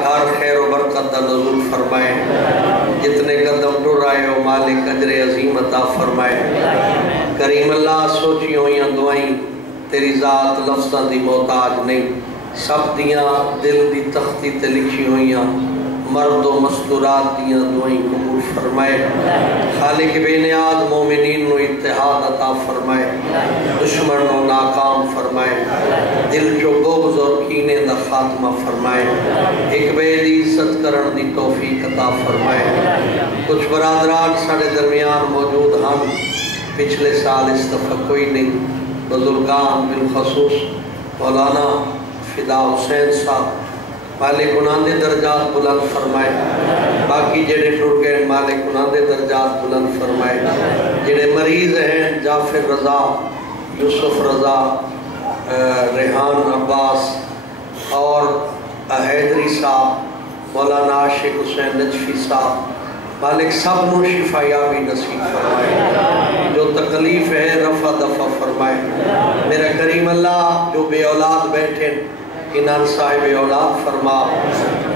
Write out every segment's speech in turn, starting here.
گھر خیر و برکت دا نزول فرمائے، جتنے قدم ٹرائے ہو مالک اجر عظیم عطا فرمائے۔ کریم اللہ سوچی ہوئیاں دعائیں تیری ذات لفظاں دی محتاج نہیں، سب دیاں دل دی تختی تے لکھی ہوئیاں مرد و مستورات دیاں دعائیں قبول فرمائے۔ خالق بے نیاز مومنین نو اتحاد عطا فرمائے، دشمن نو ناکام فرمائے، دل جو بغض اور کینے دا خاتمہ فرمائے، ایک بے دی عزت کرن دی توفیق عطا فرمائے۔ کچھ برادران ساڑے درمیان موجود ہم، پچھلے سال اس دفعہ کوئی نہیں، بزرگان بالخصوص مولانا فدا حسین صاحب، مالک انہاں دے درجات بلند فرمائے۔ باقی جڑے ٹوٹ گئے مالک انہاں دے درجات بلند فرمائے۔ جڑے مریض ہیں جعفر رضا، یوسف رضا، ریحان عباس اور حیدری صاحب، مولانا عاشق حسین نجفی صاحب، مالک سب نو شفا یابی نصیب فرمائے۔ جو تکلیف ہے رفع دفع فرمائے۔ میرا کریم اللہ جو بے اولاد بیٹھے انہاں صاحب اولاد فرما،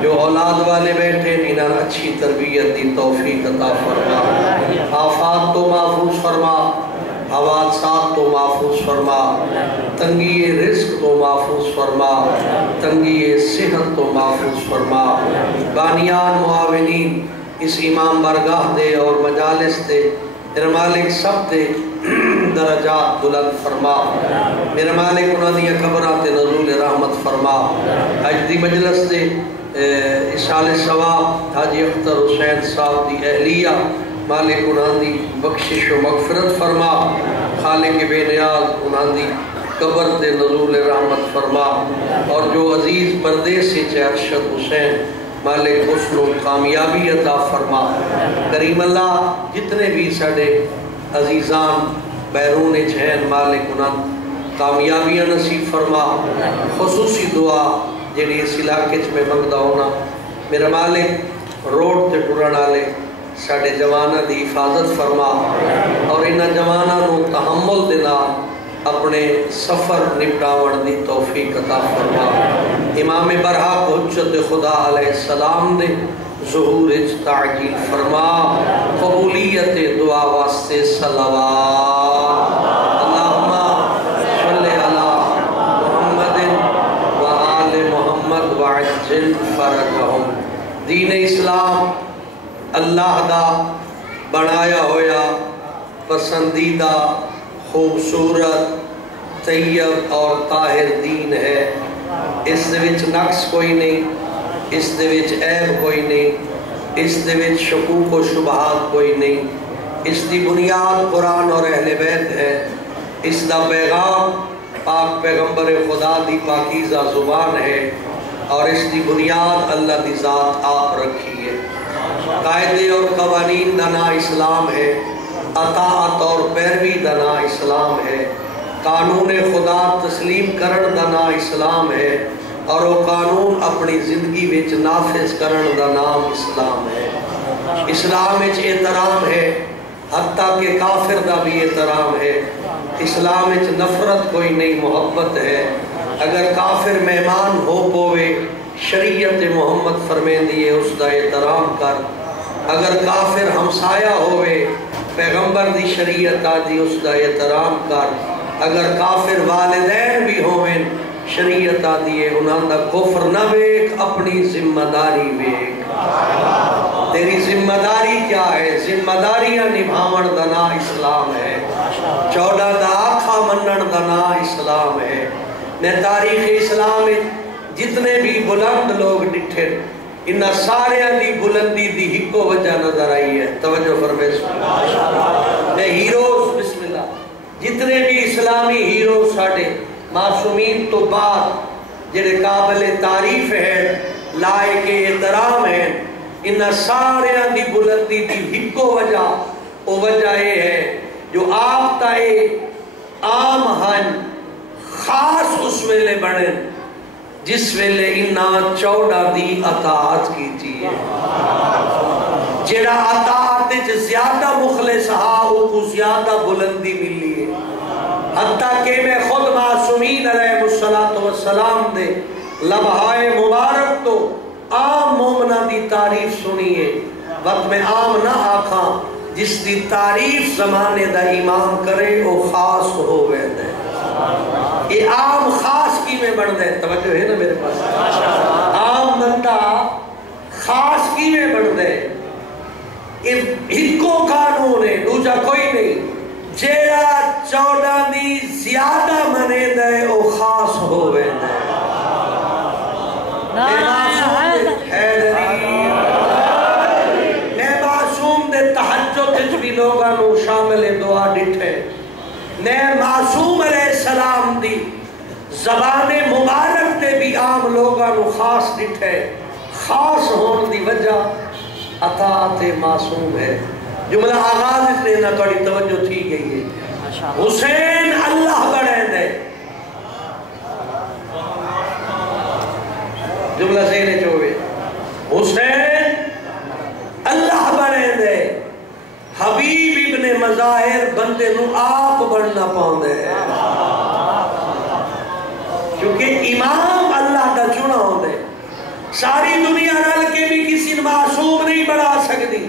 جو اولاد والے بیٹھے انہاں اچھی تربیت دی توفیق عطا فرما، آفات تو محفوظ فرما، حوادثات تو محفوظ فرما، تنگی رزق تو محفوظ فرما، تنگی صحت تو محفوظ فرما۔ بانیان معاونین اس امام برگاہ دے اور مجالس دے میرے مالک سب دے درجات بلند فرما۔ میرے مالک انہاں دیا قبرات نزول رحمت فرما۔ آج دی مجلس دے اشال ثواب حاجی اختر حسین صاحب دی اہلیہ، مالک انہاں دی بخشش و مغفرت فرما۔ خالق بے نیاز انہاں دی قبر دے نزول رحمت فرما۔ اور جو عزیز پردیس سے ارشد حسین، مالک اس کو کامیابی عطا فرما۔ کریم اللہ جتنے بھی ساڑے عزیزان بیرون چھین، مالک انہاں کامیابیاں نصیب فرما۔ خصوصی دعا جنہی اس علاقے میں منگدہ ہونا، میرا مالک روڈ تے ٹرن آلے ساڑے جوانہ دی حفاظت فرما، اور انہاں جوانہ نو تحمل دینا اپنے سفر نپٹاون دی توفیق عطا فرما۔ امام برحق حجت خدا علیہ السلام دے ظہور تعجیل فرما۔ قبولیت دعا واسطے صلوات۔ اللہم صلی علی محمد و آل محمد وعجل فرجہم۔ دین اسلام اللہ دا بنایا ہویا پسندیدہ خوبصورت طیب اور طاہر دین ہے۔ اس دے وچ نقص کوئی نہیں، اس دے وچ عیب کوئی نہیں، اس دے وچ شکوک و شبہات کوئی نہیں۔ اس دی بنیاد قرآن اور اہل بیت ہے۔ اس دا پیغام پاک پیغمبر خدا دی پاکیزہ زبان ہے، اور اس دی بنیاد اللہ دی ذات آپ رکھی ہے۔ قاعدے اور قوانین دا نام اسلام ہے، اطاعت اور پیروی دا نام اسلام ہے، قانون خدا تسلیم کرن دا نام اسلام ہے، اور وہ قانون اپنی زندگی وچ نافذ کرن دا نام اسلام ہے۔ اسلام وچ احترام ہے، حتیٰ کہ کافر دا بھی احترام ہے۔ اسلام وچ نفرت کوئی نہیں، محبت ہے۔ اگر کافر مہمان ہو پوے، شریعت محمد فرمیندی ہے اس دا احترام کر۔ اگر کافر ہمسایہ ہوئے، پیغمبر دی شریعت آدھی اس دا احترام کر۔ اگر کافر والدین بھی ہوئیں، شریعت آدھی ہے انہاں دا کفر نہ بیک، اپنی ذمہ داری بیک۔ تیری ذمہ داری کیا ہے؟ ذمہ داریاں نبھاون دا نام اسلام ہے، 14 دا آخا منن دا نام اسلام ہے۔ نے تاریخ اسلام میں جتنے بھی بلند لوگ ڈٹھے، انہاں سارے دی بلندی دی ہکو وجہ نظر آئی ہے۔ توجہ فرمائے میں ہیروز، بسم اللہ، جتنے بھی اسلامی ہیروز ساڑے معصومین تو بعد جڑے قابل تعریف ہیں، لائق احترام ہیں، انہاں سارے دی بلندی دی ہکو وجہ، وہ وجہ یہ ہے جو آپ تائے عام ہن، خاص اس ویلے بڑھیں جس ویلے انہاں 14 دی اطاعت کی چیئے۔ جڑا اطاعت زیادہ مخلص ہاں وہ کو زیادہ بلندی ملی ہے۔ حتیٰ کہ میں خود معصومین علیہ السلام دے لمحائے مبارک تو عام مومنہ دی تعریف سنیے وقت میں عام نہ آکھاں جس دی تعریف زمانے دا ایمان کرے وہ خاص ہو ویندے یہ عام خاص کی میں بڑھ دے توجہ ہے نا میرے پاس عام بندہ خاص کی میں بڑھ دے ہکو قانون ہے دوجہ کوئی نہیں جیڑا 14 دی زیادہ منے دے وہ خاص ہو ویندے میں معصوم دے تہجد بھی لوگاں نو شامل دعا ڈٹھے میں معصوم علیہ السلام دی زبان مبارک تے بھی عام لوگاں نو خاص ڈٹھے خاص ہون دی وجہ اطاعت معصوم ہے جملہ آغاز اس لینا توڑی توجہ تھی گئی ہے حسین اللہ بڑھیں دے جملہ سینے چوئے حسین اللہ بڑھیں دے حبیب ابن مظاہر بندے نو آپ بڑھنا پاؤں دے کیونکہ امام اللہ دا چنا ہوں دے ساری دنیا رل کے بھی کسی معصوم نہیں بڑھا سکتی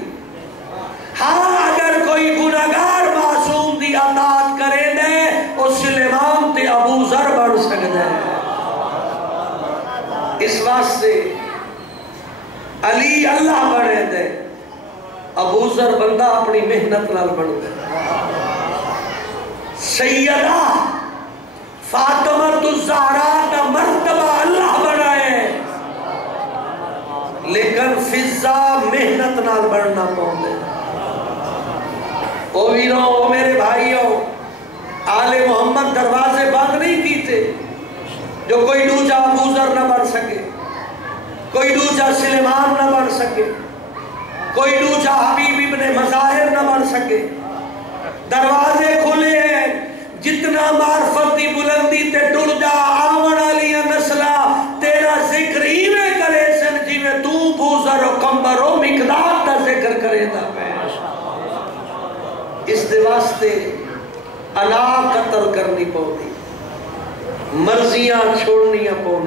ہاں اگر کوئی گناہگار معصوم دی اطاعت کرے دے اس سلیمان تے ابو ذر بڑھ سکتے ہیں اس واسطے علی اللہ بڑھے دے ابو ذر بندہ اپنی محنت نال بڑھ دے سیدہ فاطمہ الزہرا دا مرتبہ اللہ بڑھائے لیکن فضا محنت نال بڑھنا پاؤں دے او ویروں او میرے بھائیوں آل محمد دروازے بند نہیں کیتے جو کوئی دوجہ ابو ذر نہ بڑھ سکے کوئی دوجہ سلیمان نہ بڑھ سکے کوئی دوجہ حبیب ابن مظاہر نہ بڑھ سکے دروازے کھلے ہیں جتنا معرفت دی بلندی تے ٹر جا آوڑا لیا نسلہ تیرا ذکر ہی میں کرے سن جی میں تو بوزر و کمبر و مقدار دا ذکر کرے دا پیش اس دے واسطے انا قتل کرنی پاؤں مرضیاں چھوڑنیاں پاؤں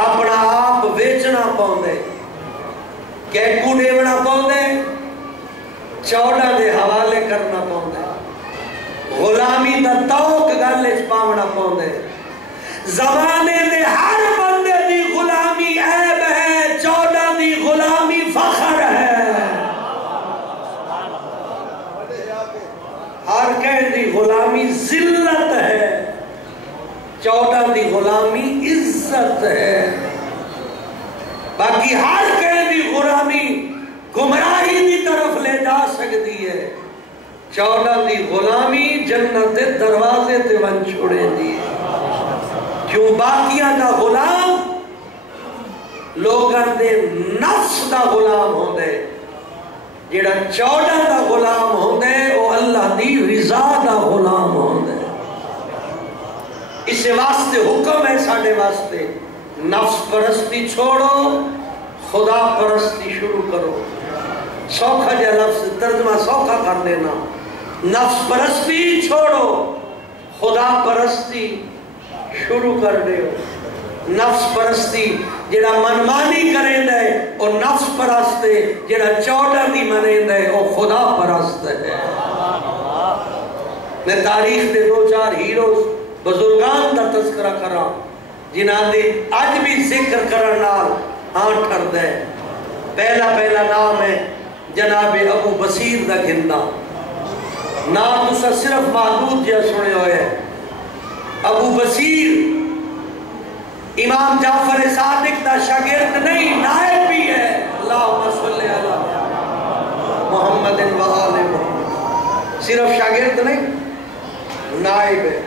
اپنا آپ ویچنا پاؤں کیکو ڈیونا پاؤں 14 دے حوالے کرنا پاؤں غلامی دا توق گلے پاونا پاؤں زمانے دے ہر بندے دی غلامی عیب ہے 14 دی غلامی فخر ہے ہر کہیں دی غلامی ذلت ہے 14 دی غلامی عزت ہے باقی ہر کہیں دی غلامی گمراہی دی طرف لے جا سکتی ہے 14 دی غلامی جنت دروازے تے ون چھوڑے دی کیوں باقیاں دا غلام لوگاں دے نفس دا غلام ہوندے جیڑا 14 دا غلام ہوندے وہ اللہ دی رضا دا غلام ہوندے اس واسطے حکم ہے ساڑھے واسطے نفس پرستی چھوڑو خدا پرستی شروع کرو سوکھا جا لفظ ترجمہ سوکھا کر لینا نفس پرستی چھوڑو خدا پرستی شروع کر دے نفس پرستی جیڑا منمانی کریں دے اور نفس پرستے جیڑا 14 دی منیں دے اور خدا پرست ہے میں تاریخ دے 2-4 ہیروز بزرگان دا تذکرہ کرا جنہاں دے آج بھی ذکر کرنال ٹھر دے پہلا نام ہے جناب ابو بصیر دا گھندہ نام تسا صرف محدود جا سنے ہوئے ابو بصیر امام جعفر صادق دا شاگرد نہیں نائب بھی ہے اللہم صلی اللہ محمد و آل محمد صرف شاگرد نہیں نائب ہے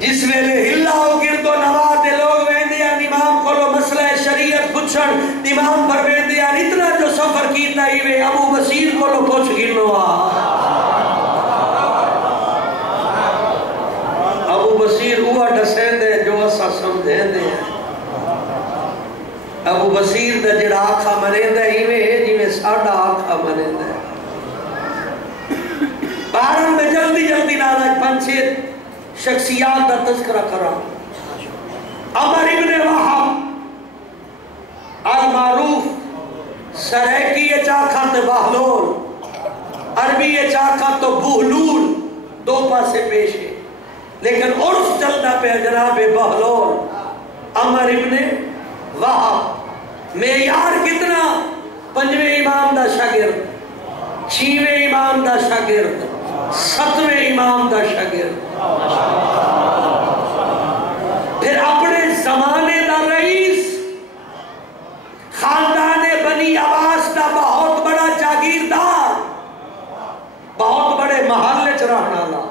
جس ویلے ہلا ہو گرد و نواز دے لوگ ویندیان امام کو لو مسئلہ شریعت پچھڑ امام پر ویندیان اتنا جو سفر کیتا ہی وے ابو بصیر کو لو پوچھ گرنو ابو بصیر ہوا ڈسین دے جو اسا سمجھیں دے ابو بصیر دا جڑا آکھا منیں دے ہی وے جی میں ساڑھا آکھا منیں دے بارن میں جلدی نالاج 5-6 شخصیات دا تذکرہ کرا عمر ابن وحب معروف سریکی چاکھا تے بہلول عربی چاکھا تو بہلول دو پاسے پیش ہے لیکن عرف چلتا پہ جناب بہلول عمر ابن وہب معیار کتنا پنجویں امام دا شاگرد چھویں امام دا شاگرد ستویں امام دا شاگرد پھر اپنے زمانے دا رئیس خاندان بنی عباس دا بہت بڑا جاگیردار بہت بڑے محلے چ رہنا لا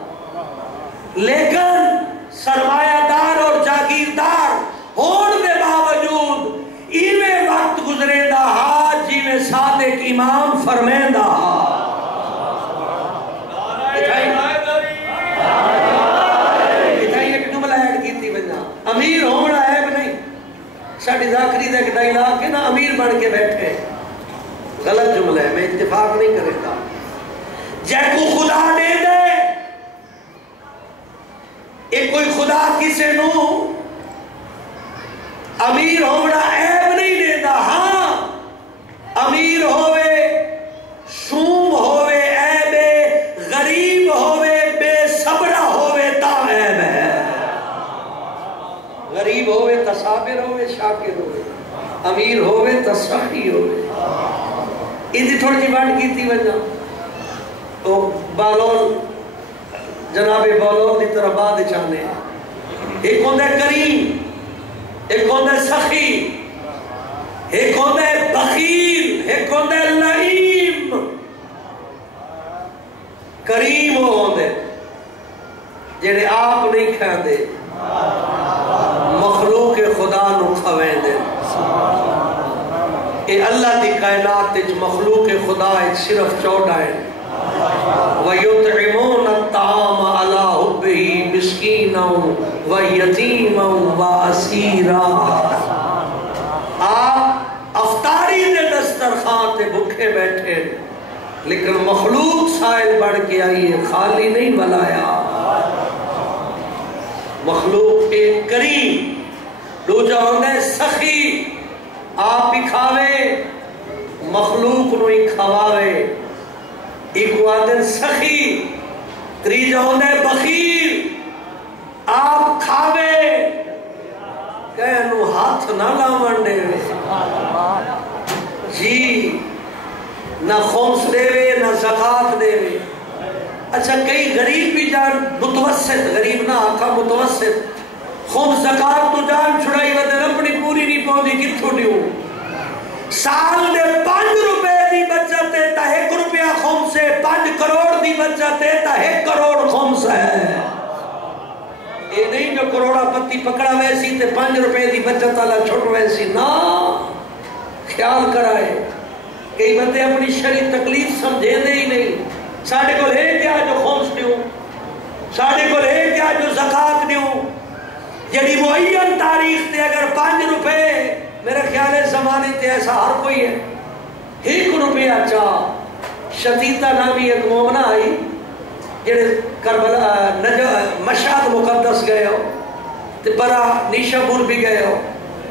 لیکن سرمایہ دار اور جاگیردار ہون دے باوجود ایویں وقت گزرے دا ہا جی میں صادق امام فرمین دا ہا ایک جملہ ایڈ کی تھی بنا امیر ہونا ہے نہیں ساڑھی ذاکری دے کٹائی لا کے نا امیر بن کے بیٹھے غلط جملہ ہے میں اتفاق نہیں کرے گا جے کو خدا دے دے ایک کوئی خدا کسے نو امیر ہونا عیب نہیں دیتا ہاں امیر ہوئے شوم ہوئے عیب غریب ہوئے بے صبرہ ہوئے تا عیب ہے غریب ہوئے تا صابر ہوئے شاکر ہوئے امیر ہوئے تا سخی ہوئے ادھی تھوڑی جی بات کی تھی وجہ تو بالون جناب بالون دی طرح بعد چاہنے ایک ہوندہ کریم ایک ہوندہ سخی ایک ہوندہ بخیل ایک ہوندہ لعیم کریم وہ ہوندے جنہیں آپ نہیں کھائیں دے مخلوق خدا نو کھویں دے اے اللہ دی کائنات مخلوق خدا صرف 14 ہیں وَيُطْعِمُونَ الطَّعَامَ عَلَىٰ حُبِّهِ مِسْكِينًا وَيَتِيمًا وَأَسِيرًا آپ افطاری دے دسترخوان تے بھوکے بیٹھے لیکن مخلوق سائل بڑھ کے آئی ہے خالی نہیں بلایا مخلوق ایک کریم دو جاندے سخی آپ ہی کھاوے مخلوق نو ہی کھواوے ایک وادن سخی تریجہ ہوندے بخیل آپ کھاوے کہنو ہاتھ نہ لاؤنڈے جی نہ خمس دے وے نہ زکاة دے وے اچھا کئی غریب بھی جان متوسط غریب نہ آقا متوسط خمس زکاة تو جان چھڑائی ودن اپنی پوری نہیں پہنچی کتھو دیوں سال دے 5 روپے دی بچت ہے تا 1 روپیہ خمس ہے 5 کروڑ دی بچت ہے تا 1 کروڑ خمس ہے یہ نہیں جو کروڑا پتی پکڑا ویسی تے 5 روپے دی بچت اللہ چھوٹ ویسی نا خیال کرائے کئی بندے اپنی شرعی تکلیف سمجھے دے ہی نہیں ساڑھے کو لے کیا جو خمس دیوں ساڑھے کو لے کیا جو زکاة دیوں یعنی معین تاریخ تے اگر 5 روپے میرے خیال ہے زمانے تے ایسا ہر کوئی ہے 1 روپیہ چاہ شتیتا نامی ایک مومنہ آئی جڑے کربلا مشہد مقدس گئے ہو تے برا نیشابور بھی گئے ہو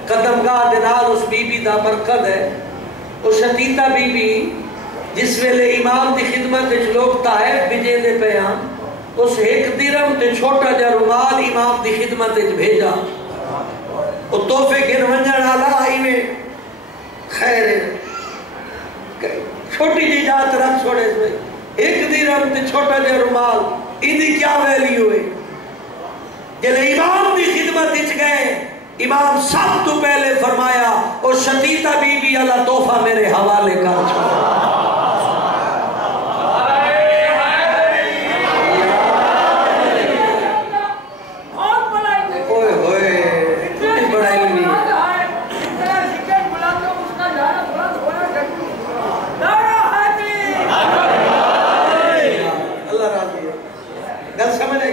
قدمگاہ دنال اس بی بی دا مرکز ہے وہ شتیتا بی بی جس ویلے امام دی خدمت لوگ تائب بجے دے پیان اس 1 درہم تے چھوٹا جا رومال امام دی خدمت بھیجا وہ توفے گن ونجن آلہ آئی میں خیر چھوٹی جی جات رکھ چھوڑے اس میں 1 درہم تے چھوٹا جا رومال اندھی کیا ویلی ہوئے جلے امام دی خدمت اچ گئے امام سب تو پہلے فرمایا اور شتیتا بی بی اللہ توفہ میرے حوالے کر چھوڑا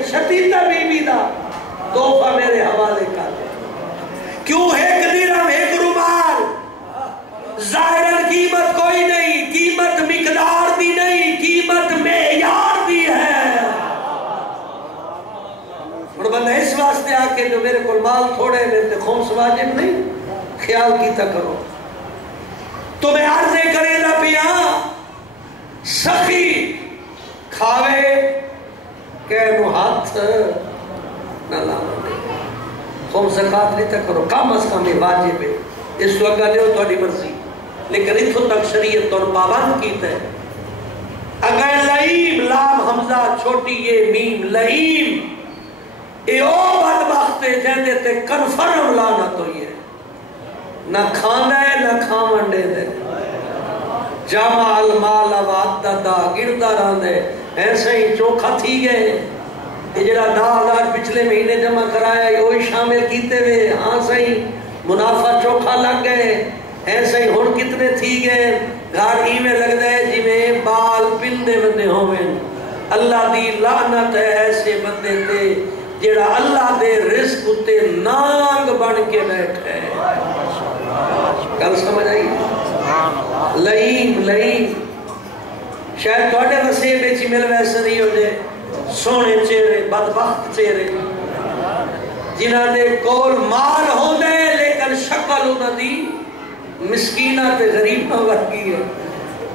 شتیتا بی بی دا توفہ میرے حوالے کر کیوں 1 درہم 1 رومال ظاہراً قیمت کوئی نہیں قیمت مقدار دی نہیں قیمت معیار دی ہے اور بندہ اس واسطے آکے جو میرے کو مال تھوڑے لیتے خمس واجب نہیں خیال کیتا کرو تمہیں عرضے کرے نہ پیا سخی کھاوے کہنو ہاتھ نہ لاؤ تم زکاة نہیں تک کرو کم از کم یہ واجب ہے اس تو اگا دیو تھوڑی مرضی لیکن اتھو تک شریعت تو پابند کیتا ہے اگر لئیم لام حمزہ چھوٹی یہ میم لئیم اے او بدبخت جہندے تے کنفرم لعنت ہوئی ہے نہ کھانا ہے نہ کھاونڈے دے جامع المال وعددہ گردہ راندے ایسے ہی چوکھا تھی گئے یہ جڑا 10,000 پچھلے مہینے جمع کرایا یہ وہی شامل کیتے ہوئے ہاں صحیح منافع چوکھا لگ گئے ایسے ہی ہن کتنے تھی گئے گھر ہی میں لگ دے جی میں بال پندے بندے ہوئے اللہ دی لعنت ہے ایسے بندے تے جڑا اللہ دے رزق تے نانگ بن کے بیٹھے کل سمجھ آئی لئیم لئیم شاید توڑے وسیع بیچی مل ویسے نہیں ہو جائے سونے چہرے بدبخت چہرے جنہاں نے کول مال ہونے لیکن شکل انہاں دی مسکینہ تے غریبہ ورگی ہے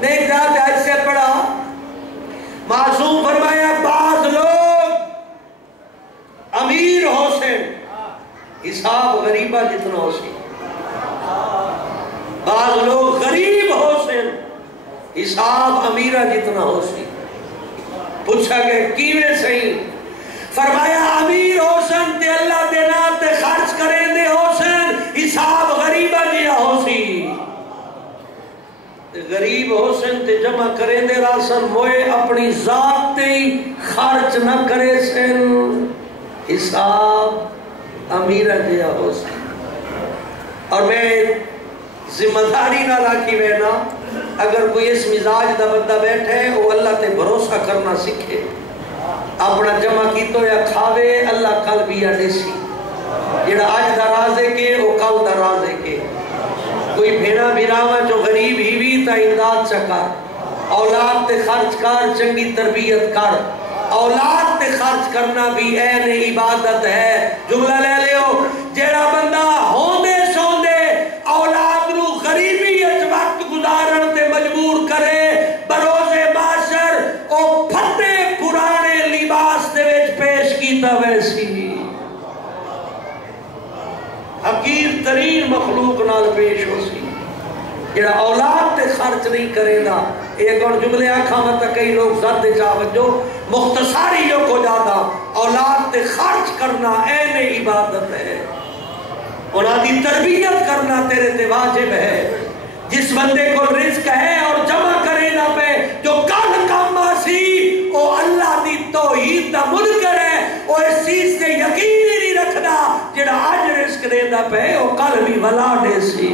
دیکھ جاتے آج سے پڑھا معصوم فرمایا بعض لوگ امیر ہو سے حساب غریبہ جتنا ہو سی بعض لوگ غریب ہو سے حساب امیرہ جتنا ہو سی پوچھا کہ کیویں صحیح فرمایا امیر ہو سن تے اللہ دینا تے خرچ کریں دے ہو سن حساب غریبہ جیا ہو سی غریب ہو سن تے جمع کریں دے راسن موئے اپنی ذات تے ہی خرچ نہ کرے سن حساب امیرہ جیا ہو سی اور میں ذمہ داری نہ لاکی وینا اگر کوئی اس مزاج دا بندہ بیٹھے وہ اللہ تے بھروسہ کرنا سکھے اپنا جمع کی تو یا کھاوے اللہ کل بھی آنے سی جڑا آج دا رازے کے وہ کل دا رازے کے کوئی بھیڑا بھیراوہ جو غریب ہی بھی تا امداد چکر اولاد تے خرچ کر چنگی تربیت کر اولاد تے خرچ کرنا بھی این عبادت ہے جملہ لے لیو جڑا بندہ ہوندے سوندے اولاد رو غریبی اچ وقت گزارن تے مجبور کرے بروز معاشر او پھٹے پرانے لباس دے وچ پیش کیتا ویسی حقیر ترین مخلوق نال پیش ہو سی جڑا اولاد تے خرچ نہیں کرے گا ایک اور جملے آکھا مطا کئی لوگ زد چاہو مختصاری جو کو جاتا اولاد تے خرچ کرنا این عبادت ہے انہاں دی تربیت کرنا تیرے تے واجب ہے جس بندے کو رزق ہے اور جمع کرے نہ پہ جو کل کام سی او اللہ دی توحید دا منکر ہے او اس چیز سے یقین ہی نہیں رکھنا جڑا آج رزق دے نہ پہ او کل بھی ولا دے سی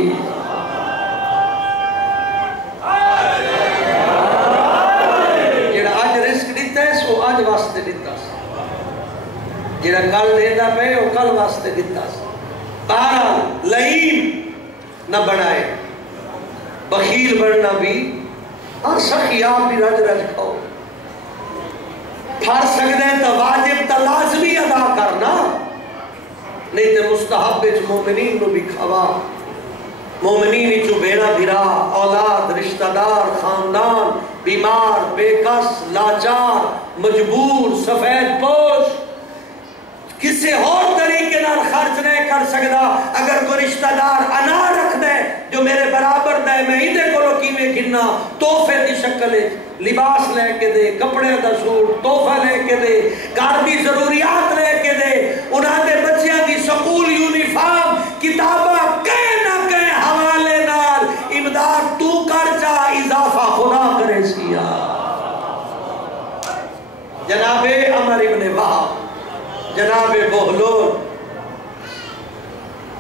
جڑا آج رزق دیتا ہے سو آج واسطے دیتا سی جڑا کل دے نہ پہ او کل واسطے دیتا سی بہرحال لئیم نہ بنائے بخیل بننا بھی اور سخی آپ بھی رج رج کھاؤ پھر سکتے ہیں تو واجب تا لازمی ادا کرنا نہیں تو مستحب مومنین نو بھی کھوا مومنین چو بینا بھرا اولاد رشتہ دار خاندان بیمار بے کس لاچار مجبور سفید پوش کسی اور طریقے نال خرچ نہیں کر سکتا اگر کوئی رشتہ دار انا رکھ دے جو میرے برابر دے میں ہی دے کولو کیویں گھننا تحفے دی شکل لباس لے کے دے کپڑے دا سوٹ تحفہ لے کے دے گھر دی ضروریات لے کے دے انہاں دے بچیاں دی سکول یونیفارم کتاباں کہیں نہ کہیں حوالے نال امداد تو کر چا اضافہ خدا کرے سیا جناب عمر ابن وہب جناب بہلول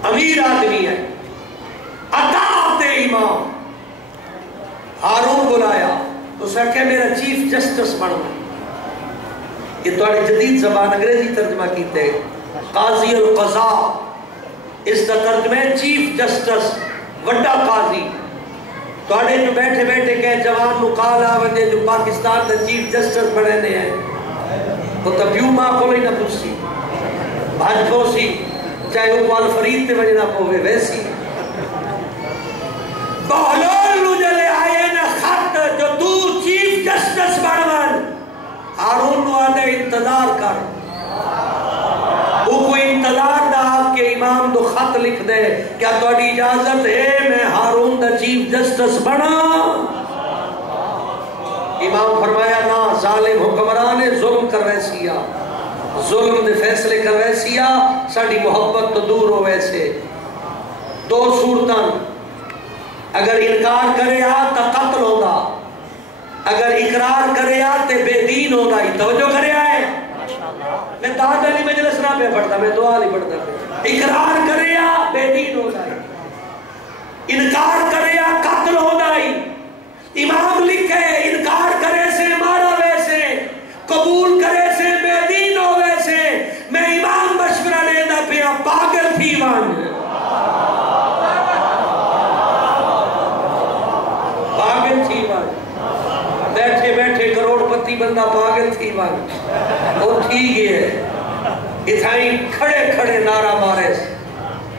امیر آدمی ہے اطاعت امام ہارون بلایا اس نے کہا میرا چیف جسٹس بن گئی یہ توڑی جدید زبان انگریزی ترجمہ کیتے ہیں قاضی القضاء اس کا ترجمہ ہے چیف جسٹس وڈا قاضی توڑے جو بیٹھے بیٹھے کہے جوان مقالا وجہ جو پاکستان دا چیف جسٹس بڑھنے ہیں وہ تو پیو ماں کو نہیں نہ پوچھی بھاج پوسی چاہے وہ پال فرید تے وجہ نہ پوے ویسی بہلول انتظار کر وہ کوئی انتظار دا کہ امام دو خط لکھ دے کیا تھوڑی اجازت ہے میں ہارون دا چیف جسٹس بنا امام فرمایا نا ظالم حکمران ظلم کر ویسیا ظلم دے فیصلے کر ویسیا ساڑی محبت تو دور ہو ویسے دو صورتاں اگر انکار کرے آ تا قتل ہوگا اگر اقرار کرے آ تے بے دین ہوگا توجہ کرے آئے میں داد علی مجلس نہ پہ پڑھتا میں دعا علی پڑھتا پہ اقرار کرے آ بے دین ہوگا انکار کرے آ قتل ہوگا امام لکھے انکار کرے سے مارا ویسے قبول کرے سے بے دین ہو ویسے میں امام مشورہ لینا پیا پاگل تھی وان پاگل تھی وان بیٹھے بیٹھے کروڑ پتی بندہ پاگل تھی وان وہ تھی گئے اتھائیں کھڑے کھڑے نعرہ مارے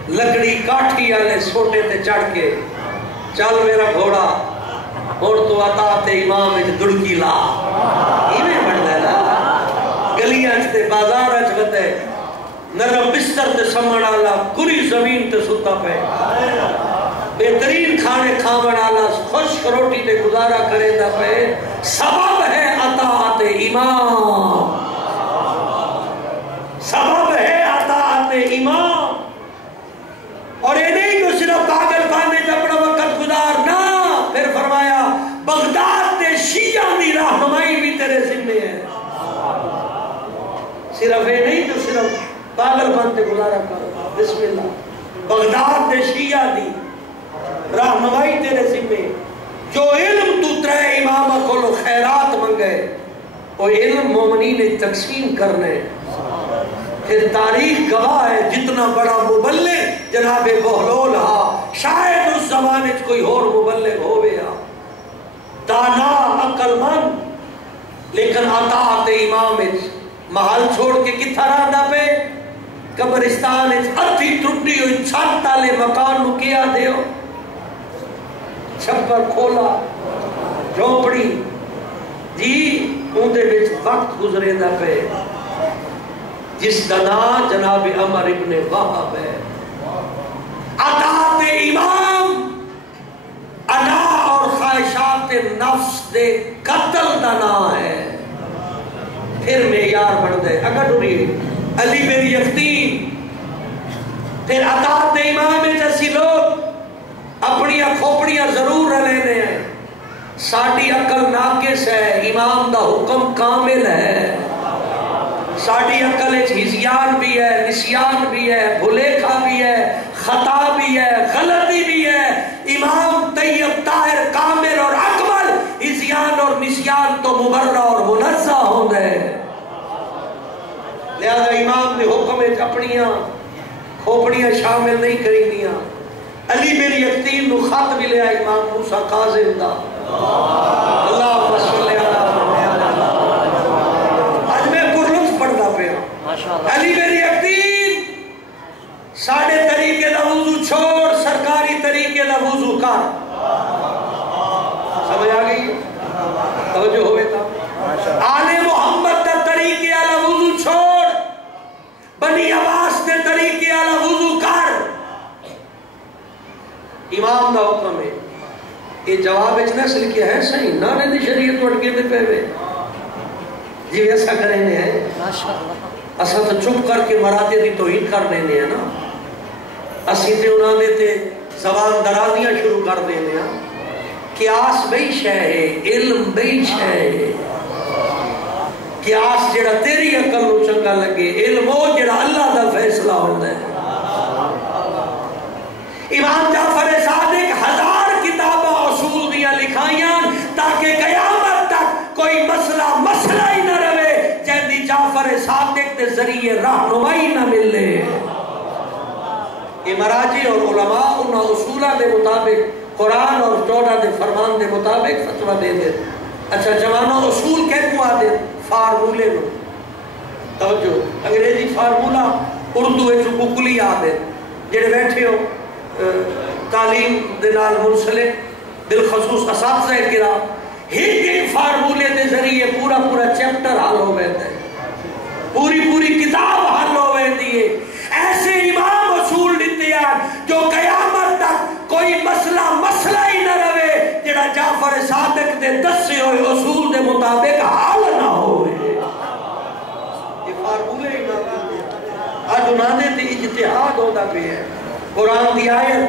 لکڑی کاٹھی آلے سوٹے تے چڑھ کے چل میرا گھوڑا اور تو عطا تے امام ایک دڑکی لا ایمیں بڑھ دے نا گلیاں چھتے بازار چھتے نرم بستر تے سمن آلا کری زمین تے ستا پہ بہترین کھانے کھامن آلا خوش روٹی تے گزارا کرے دا پہ سبب ہے عطا تے امام سبب ہے عطا تے امام اور یہ نہیں کہ صرف پاگل خانے جب اپنا وقت گزار نہ پھر فرمایا بغداد تے شیعہ دی رہنمائی بھی تیرے ذمہ ہے صرف یہ نہیں تو صرف پاگل خان تے گزارا کر بسم اللہ بغداد تے شیعہ دی رہنمائی تیرے ذمہ جو علم تو ترے امام کو خیرات منگے وہ علم مومنین تقسیم کرنے پھر تاریخ گواہ ہے جتنا بڑا مبلغ جناب بہلول ہا شاید اس زمانے کوئی اور مبلغ ہو گیا دانا عقل مند لیکن اطاعت امام محل چھوڑ کے کتھا رہا پہ قبرستان ادھی ٹوٹی ہوئی چھت تالے مکان نو کیا دیو چھپر کھولا جھونپڑی جی اندے وچ وقت گزرے دا پہ جس دنا جناب عمر ابن وہب ہے اطاعت امام انا اور خواہشات نفس دے قتل دنا ہے پھر معیار بن دے اگر ڈوریے علی میری یقین پھر اطاعت امام جیسی لوگ اپنی کھوپڑیاں ضرور لینے ہیں ساڑی عقل ناقص ہے امام دا حکم کامل ہے ساڑی عقل ہزیان بھی ہے نسیان بھی ہے بھلیکھا بھی ہے خطا بھی ہے غلطی بھی ہے امام طیب طاہر کامل اور اکمل ہزیان اور نسیان تو مبرہ اور منزہ ہوں گے لہذا امام نے حکم اپنیاں کھوپڑیاں شامل نہیں کریں دیا علی بن یقین نو خط بھی لیا امام موسیٰ قاظم دا اللہ صلی اللہ آج میں پرلطف پڑھتا پہ علی بن یقین ساڑھے طریقے دا وضو چھوڑ سرکاری طریقے دا وضو کر سمجھ آگئی توجہ ہوئے تھا آل محمد دا طریقے والا وضو چھوڑ بنی عباس دے طریقے والا وضو کر امام دا حکم ہے یہ جواب اچھنا سے لکھیا ہے صحیح نانے دی شریعت وٹ کے دے پہ ہوئے جی ایسا کریں نے ہیں اصلا تو چپ کر کے مراتے دی توہین کر دینے ہیں نا اسی تے انہاں دیتے زبان درازیاں شروع کر دینے ہیں قیاس بئی شے ہے علم بئی شے ہے قیاس جڑا تیری عقل نو چنگا لگے علم وہ جڑا اللہ دا فیصلہ ہوتا ہے امام جعفر صادق 1000 کتابہ اصول دیا لکھائیاں تاکہ قیامت تک کوئی مسئلہ ہی نہ رہے جہدی جعفر صادق دے ذریعے رہنمائی نہ ملے یہ مراجع اور علماء انہاں اصولہ دے مطابق قرآن اور 14 دے فرمان دے مطابق فتوہ دے دے اچھا جوانوں اصول کہہ کو آدھے فارمولے نو توجہ انگریزی فارمولہ اردو ہے جو ککلی آدھے جڑے بیٹھے ہو تعلیم دنال منسلک بالخصوص اساتذہ کرام ایک فارمولے دے ذریعے پورا چیپٹر حل ہو گئے تھے پوری پوری کتاب حل ہو ویندی ہے. ایسے امام اصول دیتے ہیں جو قیامت تک کوئی مسئلہ ہی نہ رہے جڑا جعفر صادق دے دسے ہوئے اصول دے مطابق حل نہ ہوئے. یہ فارمولے ہی نہ دیتے آج انہوں نے تے اجتہاد ہوتا پہ ہے. قرآن دی آیت،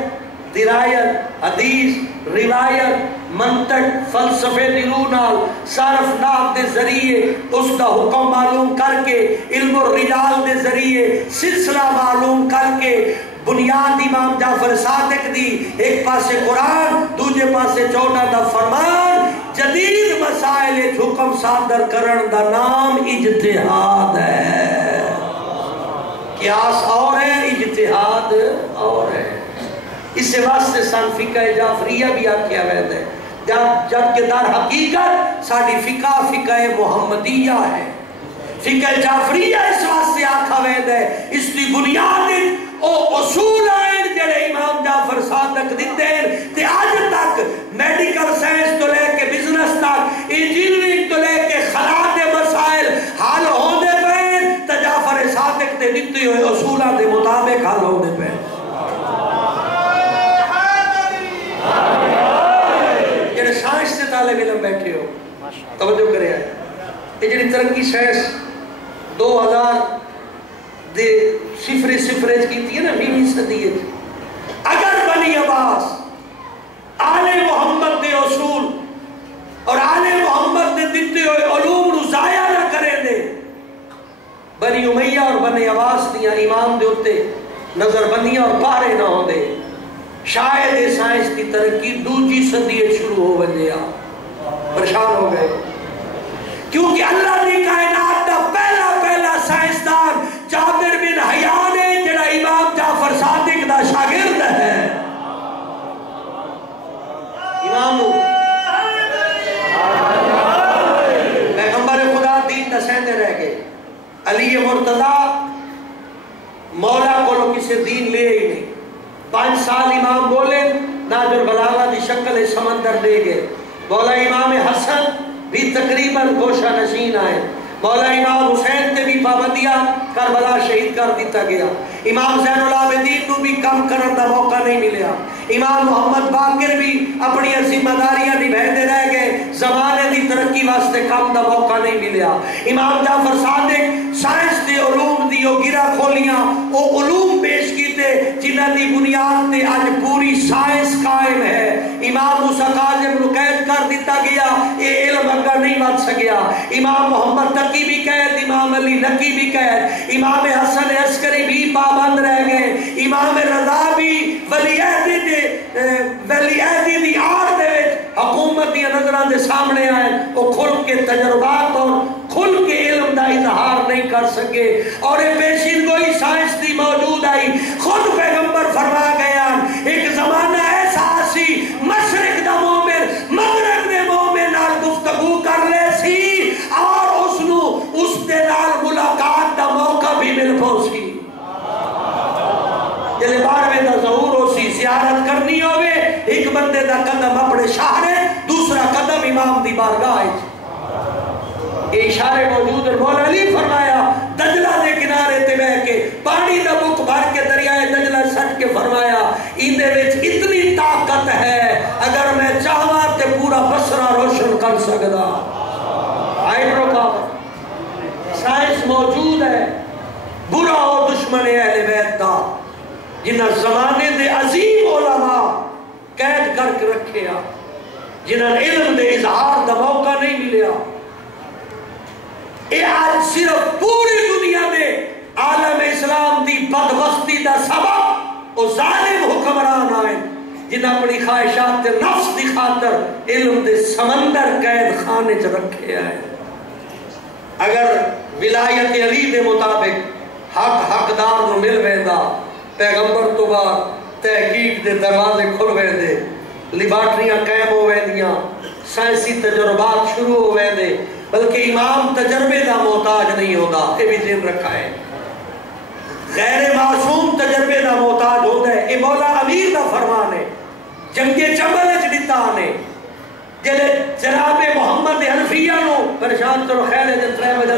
درایت، حدیث، روایت، منطق، فلسفے دی روح نال، صرف ناف دے ذریعے اس دا حکم معلوم کر کے، علم الرجال دے ذریعے سلسلہ معلوم کر کے، بنیاد امام جعفر صادق دی ایک پاسے قرآن دوجے پاسے 14 دا فرمان، جدید مسائل حکم صادر کرن دا نام اجتہاد ہے. قیاس اور ہے، اجتہاد اور ہے. اس سے واسطے سن فقہ جعفریہ بھی آکھیا ویند ہے، جبکہ در حقیقت ساری فقہ محمدیہ ہے. فقہ جعفریہ اس واسطے آکھا ویند ہے، اس کی بنیاد او اصول ہیں جڑے امام جعفر صادق دیتے ہیں تے آج تک میڈیکل سائنس تو لے کے بزنس تک، انجینئرنگ تو لے کے خلا دے مسائل حل ہوندے پئے تے جعفر صادق دے دیتے ہوئے اصولاں دے مطابق حل ہوندے پئے. جڑے سائنس سے طالب علم بیٹھے ہو توجہ کرے آئے، یہ جڑی ترقی سائنس 2000 دے صفر کی ہے نا 20ویں صدی، اگر بنی عباس آل محمد دے اصول اور آل محمد دے دیتے ہوئے علوم نو ضائع نہ کریں دے، بنی امیہ اور بنی عباس دیا امام دے ہوتے نظر بندیاں اور پارے نہ ہوں دے، شاید سائنس کی ترقی 2 صدی شروع ہو گیا. پریشان ہو گئے کیونکہ اللہ نے کائنات دا پہلا سائنسدان جابر بن حیان ہے جڑا امام جعفر صادق دا شاگرد ہے. امام پیغمبر خدا دین دسیندے رہ گئے. علی مرتضیٰ مولا کو کسی دین لے ہی نہیں. 5 سال امام بولے، ناج البلاغہ دی شکل سمندر دے گئے. مولا امام حسن بھی تقریباً گوشہ نشین آئے. مولا امام حسین تے بھی پابندیاں کربلا شہید کر دیتا گیا. امام زین العابدین کو بھی کم کرن دا موقع نہیں ملیا. امام محمد باقر بھی اپنی ذمہ داریاں نبھاتے رہ گئے، زمانے دی ترقی واسطے کم دا موقع نہیں ملیا. امام جعفر صادق سائنس دے علوم دی گرہ کھولیاں، او علوم پیش کیتے جنہ دی بنیاد تے آج پوری سائنس قائم ہے. امام موسیٰ کاظم نو قید کر دیتا گیا، اے علم اگا نہیں بڑھ سکیا. امام محمد تقی بھی قید، امام علی نقی بھی قید، امام حسن عسکری بھی پابند رہ گئے. امام رضا بھی ولی عہدی دی آڑ دے حکومت دی نظران دے سامنے آئے، وہ کھل کے تجربات اور کھل کے علم دا اظہار نہیں کر سکے. اور پیشین گوئی سائنس دی موجود آئی. خود پیغمبر فرما گیا ایک زمانہ ایسا آسی مشرق دا مومن مغرب دے مومن نال گفتگو کر لے سی اور اس دے نال ملاقات دا موقع بھی مل پہنچی. جلے 12ویں دا ظہور ہو سی، زیارت کرنی ہوئے، ایک بندے دا قدم اپنے شہر ہے، دوسرا قدم امام دی بارگاہ ہے. یہ اشارے موجود ہے. مولا علی فرمایا دجلہ دے کنارے تے بہ کے پانی دا بک بھر کے دریائے دجلہ سٹ کے فرمایا اندے وچ اتنی طاقت ہے اگر میں چاہواں تے پورا بصرہ روشن کر سکدا. ہائیڈرو کاربن سائنس موجود ہے. برا ہو دشمن اہل بیت دا جنہ زمانے دے عظیم علماء قید کر کے رکھے آ، جنہ علم دے اظہار دا موقع نہیں ملیا. اے آج صرف پوری دنیا میں عالم اسلام دی بدبختی دا سبب او ظالم حکمران آئے جنہ اپنی خواہشات نفس دی خاطر علم دے سمندر قید خانے چ رکھے آئے. اگر ولایت علی دے مطابق حقدار نو مل ویندا، پیغمبر تو بعد تحقیق دے دروازے کھل ویندے، لیبارٹریاں قائم ہو ویندیاں، سائنسی تجربات شروع ہو ویندے، بلکہ امام تجربے دا محتاج نہیں ہوتا. یہ بھی ذہن رکھا ہے، غیر معصوم تجربے دا محتاج ہوتا ہے. یہ مولا امیر دا فرمان ہے. جنگ چمبل وچ دتا نے جلے جناب محمد حنفیہ نو پریشان کرو. خیر ہے جن 3 بجے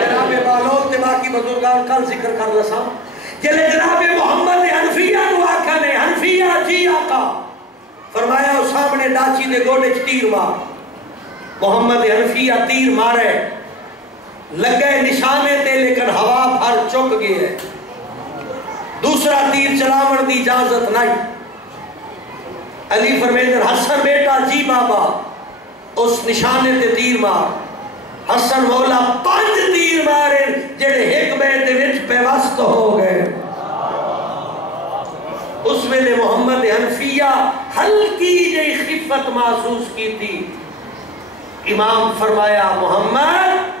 جناب بالوں تے باقی بزرگان کل ذکر کر لسا جلے جناب محمد حنفیہ نو آکھا نے حنفیہ جی آقا فرمایا وہ سامنے ڈاچی دے گوڑے تیر مار محمد حنفیہ تیر مارے لگے نشانے تے لیکن ہوا بھر چک گئے ہے دوسرا تیر چلاون دی اجازت نہیں علی فرمیندر حسن بیٹا جی بابا اس نشانے تے تیر مار حسن مولا 5 تیر مارے جڑے ایک بیٹے وچ پیوست ہو گئے اس ویلے محمد حنفیہ ہلکی جئی خفت محسوس کی تھی امام فرمایا محمد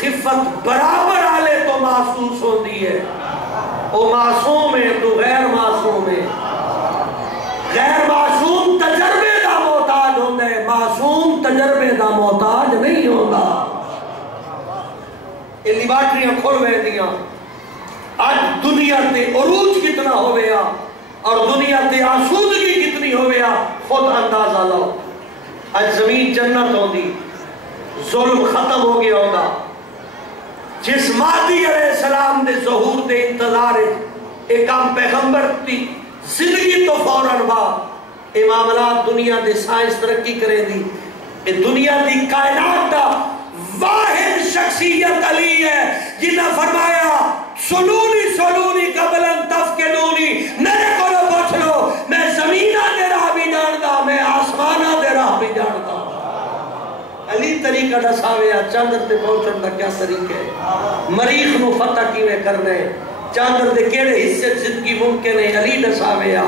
خفت برابر آلے تو محسوس ہوتی ہے وہ معصوم ہے تو غیر معصوم ہے غیر معصوم تجربے دا محتاج ہوتا ہے معصوم تجربے دا محتاج نہیں ہوتا یہ لیبارٹریاں کھول گئے دیا آج دنیا تے عروج کتنا ہو گیا اور دنیا تے آسودگی کتنی ہو گیا خود اندازہ لو آج زمین جنت ہوتی ظلم ختم ہو گیا ہوتا جس مہدی علیہ السلام دے ظہور دے انتظار ایک عام پیغمبر تھی زندگی تو فوراً بعد اے معاملات دنیا دے سائنس ترقی کرے دی اے دنیا دی کائنات دا واحد شخصیت علی ہے جنہاں فرمایا سلونی قبل ان تفکنونی میرے کو لو پوچھ لو میں زمینہ دے راہ بھی جانتا میں آسمانہ دے راہ بھی جانتا علی طریقہ دساویا چاندر تے پہنچن دا کیا طریقہ ہے مریخ نو فتح کیویں کرنے چاندر دے کیڑے حصے زندگی ممکن ہے علی دساویا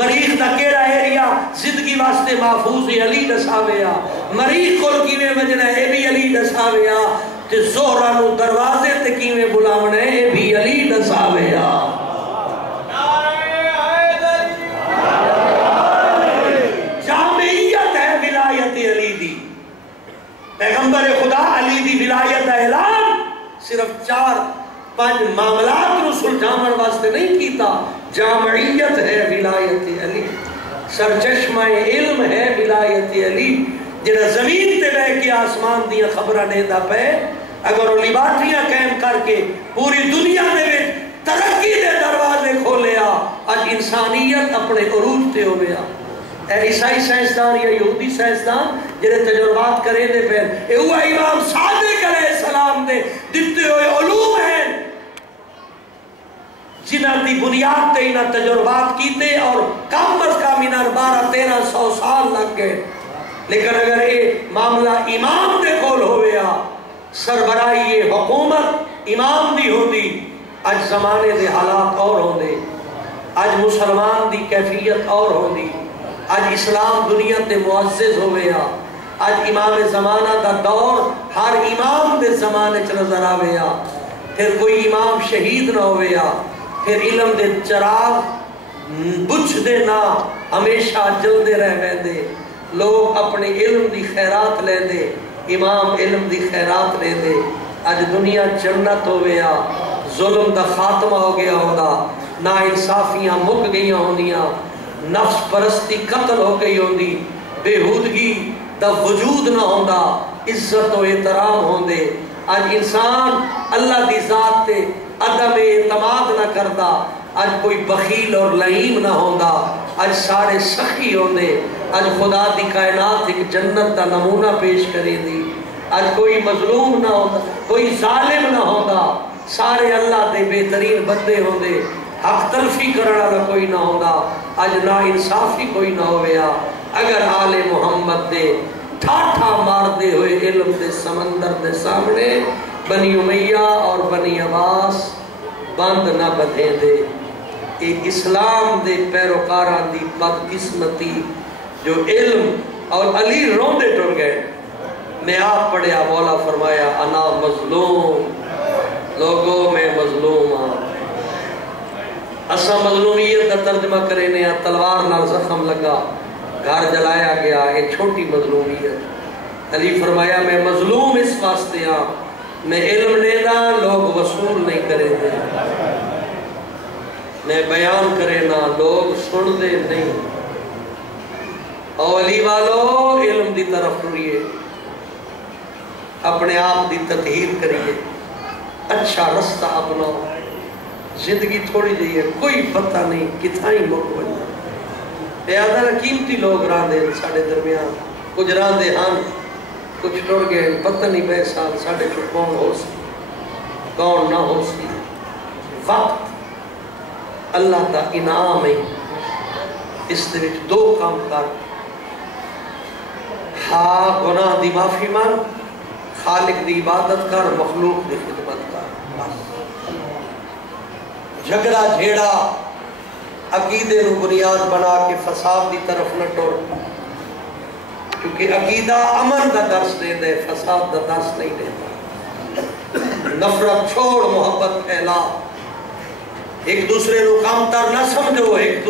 مریخ دا کیڑا ایریا زندگی واسطے محفوظ ہے علی دساویا مریخ کو کیویں وجنا ہے بھی علی دساویا تے زہرا نو دروازے تے کیویں بلاونا ہے بھی علی دساویا جامعیت ہے ولایت علی دی پیغمبر خدا علی دی ولایت دا اعلان صرف 4-5 معاملات نو سلجھاون واسطے نہیں کیتا جامعیت ہے ولایت علی سرچشمہ علم ہے ولایت علی جڑا زمین تے بہ کے آسمان دیا خبراں دیندا پے اگر وہ لیبارٹریاں قائم کر کے پوری دنیا دے وچ ترقی دے دروازے کھولیا اج انسانیت اپنے عروج تے ہو گیا اے عیسائی سائنسدان یا یہودی سائنسدان جڑے تجربات کرے دے پھر اے ہوا امام صادق علیہ السلام دے دتے ہوئے علوم ہیں جنہاں دی بنیاد تے انہاں تجربات کیتے اور کم از کم انہاں 1200-1300 سال لگ گئے لیکن اگر یہ معاملہ امام دے کول ہویا سربراہی حکومت امام دی ہوندی اج زمانے دے حالات اور ہوندے اج مسلمان دی کیفیت اور ہوندی اج اسلام دنیا تے معزز ہو گیا اج امام زمانہ دا دور ہر امام دے زمانے چ نظر آویا پھر کوئی امام شہید نہ ہویا پھر علم دے چراغ بجھ دے نہ ہمیشہ جلدے رہ ویندے لوگ اپنے علم دی خیرات لے دے امام علم دی خیرات لے دے اج دنیا جنت ہو گیا ظلم دا خاتمہ ہو گیا ہوگا نا انصافیاں مک گئی ہوندیاں نفس پرستی قتل ہو گئی ہوندی بےہودگی دا وجود نہ ہوندا عزت و احترام ہوندے اج انسان اللہ دی ذات تے عدم اعتماد نہ کردا اج کوئی بخیل اور لعیم نہ ہوندا اج سارے سخی ہوندے اج خدا دی کائنات ایک جنت دا نمونہ پیش کرے دی اج کوئی مظلوم نہ ہوندا کوئی ظالم نہ ہوندا سارے اللہ دے بہترین بندے ہوندے حق تلفی کرنا نہ کوئی نہ ہوندا اج نا انصافی کوئی نہ ہویا اگر آل محمد دے ٹھاٹھا مار دے ہوئے علم دے سمندر دے سامنے بنی امیہ اور بنی عباس بند نہ بدھے دے ایک اسلام دے پیروکاران دی بدقسمتی جو علم اور علی روندے ٹر گئے میں آپ پڑھیا مولا فرمایا انا مظلوم لوگوں میں مظلوم ہاں اسا مظلومیت کا ترجمہ کرنے تلوار نال زخم لگا گھر جلایا گیا یہ چھوٹی مظلومیت علی فرمایا میں مظلوم اس واسطے ہاں میں علم لینا لوگ وصول نہیں کرے دے میں بیان کرے نا لوگ سن دے نہیں او علی والو علم دی طرف ٹریے اپنے آپ دی تطہیر کریے، اچھا رستہ اپناؤ. زندگی تھوڑی جی ہے، کوئی پتہ نہیں کتھائی مک بننا. لہذا قیمتی لوگ راندے ساڑے درمیان، کچھ راندے ہن کچھ ٹر گئے، پتہ نہیں بے سال ساڑے کو کون ہو سی کون نہ ہو سی. وقت اللہ کا انعام ہے، اس دے وچ دو کام کر. ہاں گناہ دی معافی مانگ، خالق دی عبادت کر، مخلوق دی خدمت کر. جھگڑا جھیڑا عقیدے نو بنیاد بنا کے فساد دی طرف نہ ٹر، کیونکہ عقیدہ امن دا درس دے دے، فساد دا درس نہیں دیتا. نفرت چھوڑ، محبت پھیلا. ایک دوسرے نو کم تر نہ سمجھو، ایک